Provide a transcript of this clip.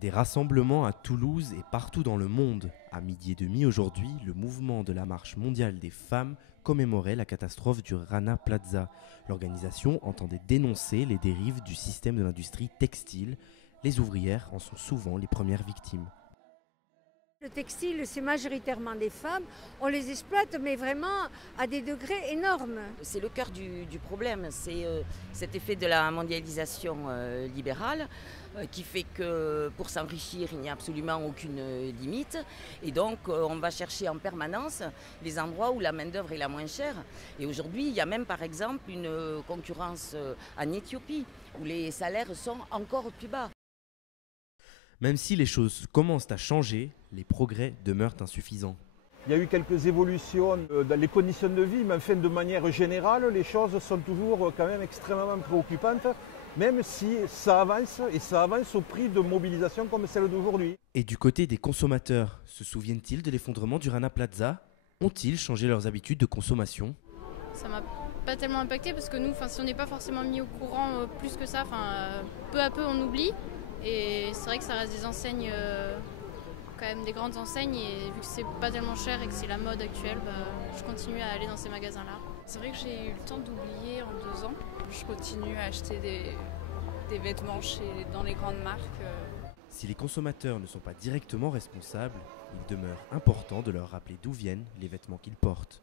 Des rassemblements à Toulouse et partout dans le monde. À 12h30 aujourd'hui, le mouvement de la Marche mondiale des femmes commémorait la catastrophe du Rana Plaza. L'organisation entendait dénoncer les dérives du système de l'industrie textile. Les ouvrières en sont souvent les premières victimes. Le textile, c'est majoritairement des femmes. On les exploite, mais vraiment à des degrés énormes. C'est le cœur du problème, c'est cet effet de la mondialisation libérale qui fait que pour s'enrichir, il n'y a absolument aucune limite. Et donc, on va chercher en permanence les endroits où la main-d'œuvre est la moins chère. Et aujourd'hui, il y a même par exemple une concurrence en Éthiopie, où les salaires sont encore plus bas. Même si les choses commencent à changer, les progrès demeurent insuffisants. Il y a eu quelques évolutions dans les conditions de vie, mais enfin de manière générale, les choses sont toujours quand même extrêmement préoccupantes, même si ça avance, et ça avance au prix de mobilisations comme celle d'aujourd'hui. Et du côté des consommateurs, se souviennent-ils de l'effondrement du Rana Plaza? Ont-ils changé leurs habitudes de consommation? Ça m'a pas tellement impacté parce que nous, si on n'est pas forcément mis au courant plus que ça, peu à peu on oublie. Et c'est vrai que ça reste des enseignes, quand même des grandes enseignes, et vu que c'est pas tellement cher et que c'est la mode actuelle, je continue à aller dans ces magasins-là. C'est vrai que j'ai eu le temps d'oublier en 2 ans. Je continue à acheter des vêtements dans les grandes marques. Si les consommateurs ne sont pas directement responsables, il demeure important de leur rappeler d'où viennent les vêtements qu'ils portent.